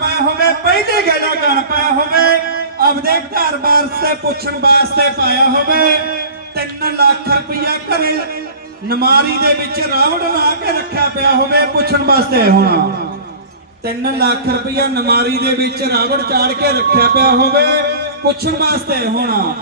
ਪਾਇਆ ਹੋਵੇ, ਪਹਿਲੇ ਗੇੜਾ ਗਣ ਪਾਇਆ ਹੋਵੇ, ਆਪਦੇ ਘਰ-ਬਾਰ ਸੇ ਪੁੱਛਣ ਵਾਸਤੇ ਪਾਇਆ ਹੋਵੇ। 3 ਲੱਖ ਰੁਪਇਆ ਘਰੇ ਨਮਾਰੀ ਦੇ ਵਿੱਚ ਰਾਵੜ ਲਾ ਕੇ ਰੱਖਿਆ ਪਿਆ ਹੋਵੇ, ਪੁੱਛਣ ਵਾਸਤੇ ਹੋਣਾ। 3 ਲੱਖ ਰੁਪਇਆ ਨਮਾਰੀ ਦੇ ਵਿੱਚ ਰਾਵੜ ਚਾੜ ਕੇ ਰੱਖਿਆ ਪਿਆ ਹੋਵੇ, ਪੁੱਛਣ ਵਾਸਤੇ ਹੋਣਾ।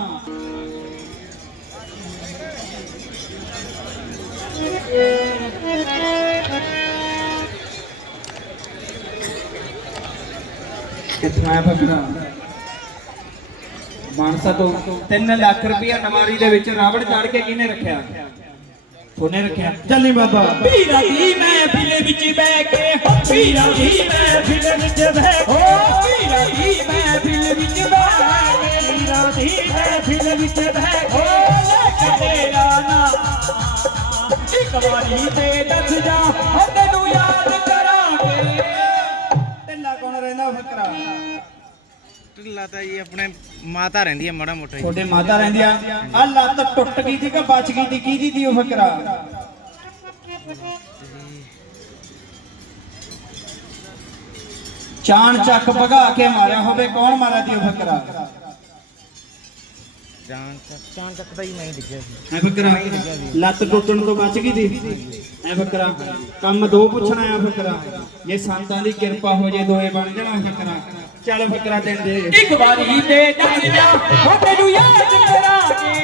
ਕਿੱਥੋਂ ਬੱਕਰਾ ਮਾਨਸਾ ਤੋਂ 3 ਲੱਖ ਰੁਪਇਆ ਨਮਾਰੀ ਦੇ ਵਿੱਚ ਰਾਵੜ ਚਾੜ ਕੇ ਕਿਹਨੇ ਰੱਖਿਆ? ਸੋਨੇ ਰੱਖਿਆ। ਚੱਲੀ ਬਾਬਾ। ਪੀਰਾ ਦੀ ਮਹਿਫਿਲ ਵਿੱਚ ਬਹਿ ਕੇ ਹੋ ਪੀਰਾ ਦੀ ਮਹਿਫਿਲ ਵਿੱਚ ਬਹਿ ਹੋ ਪੀਰਾ ਦੀ ਮਹਿਫਿਲ ਵਿੱਚ ਬਹਿ ਪੀਰਾ ਦੀ ਮਹਿਫਿਲ ਵਿੱਚ ਬਹਿ ਕੇ ਤੇਰਾ ਨਾਮ ਇੱਕ ਵਾਰੀ ਤੇ ਦੱਸ ਜਾ ਹੋ ਤੈਨੂੰ ਯਾਦ ਕਰਾਂਗੇ। ਰਹਿੰਦਾ ਬੱਕਰਾ ਢਿੱਲਾ ਤਾਂ ਜੀ ਆਪਣੇ ਮਾਤਾ ਰਹਿੰਦੀ ਆ ਮਾੜਾ ਮੋਟਾ ਜੀ। ਤੁਹਾਡੇ ਮਾਤਾ ਰਹਿੰਦੀ ਆ। ਆ ਲੱਤ ਟੁੱਟ ਗਈ ਸੀ ਕਿ ਬਚ ਗਈ ਸੀ? ਕਿਹਦੀ ਦੀ ਉਹ ਬੱਕਰਾ ਚਾਣ ਚੱਕ ਭਗਾ ਕੇ ਮਾਰਿਆ ਹੋਵੇ ਕੌਣ ਮਾਰਿਆ ਦੀ ਉਹ ਬੱਕਰਾ ਜਾਨ ਚੱਕ ਜਾਨ ਚੱਕ ਤਾਂ ਜੀ ਨਹੀਂ ਡਿੱਗਿਆ ਸੀ। ਐ ਬੱਕਰਾ ਲੱਤ ਟੁੱਟਣ ਤੋਂ ਬਚ ਗਈ ਸੀ? ਐ ਬੱਕਰਾ ਕੰਮ ਦੋ ਪੁੱਛਣਾ ਆ ਬੱਕਰਾ ਜੇ ਸੰਤਾਂ ਦੀ ਕਿਰਪਾ ਹੋ ਜੇ ਦੋਏ ਬਣ ਜਾਣਾ ਬੱਕਰਾ ਚੱਲ ਬੱਕਰਾ ਦਿਨ ਦੇ। ਇੱਕ ਵਾਰੀ ਤੇ ਦੱਸ ਜਾ ਹੋ ਤੈਨੂੰ ਯਾਦ ਕਰਾਂਗੇ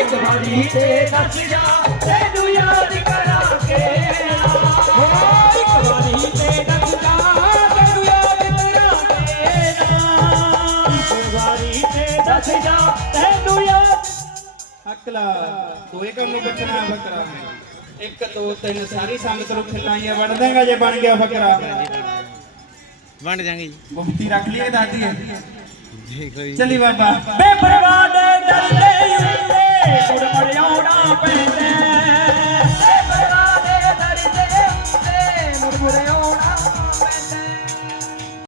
ਇੱਕ ਵਾਰੀ ਤੇ ਦੱਸ ਜਾ ਤੈਨੂੰ ਯਾਦ ਕਰਾਂਗੇ ਇੱਕ ਵਾਰੀ ਤੇ ਦੱਸ ਜਾ ਤੈਨੂੰ ਯਾਦ ਕਰਾਂਗੇ ਇੱਕ ਵਾਰੀ ਤੇ ਦੱਸ ਜਾ ਤੈਨੂੰ ਯਾਦ ਅਕਲਾ ਦੋਏ ਕੰਮ ਨੂੰ ਬਚਣਾ ਹੈ ਬੱਕਰਾ ਇੱਕ ਦੋ ਤਿੰਨ ਸਾਰੀ ਸੰਗਤ ਨੂੰ ਖਿਲਾਈਆਂ ਵੜ ਦੇਗਾ ਜੇ ਬਣ ਗਿਆ ਬੱਕਰਾ। ਵੰਡ ਜਾਾਂਗੇ ਜੀ। ਗੁੰਮਤੀ ਰੱਖ ਲਈਏ ਦਾਦੀ। ਜੀ ਚੱਲੀ ਬਾਬਾ। ਬੇਪਰਵਾਹ ਦੇ ਦਰਦੇ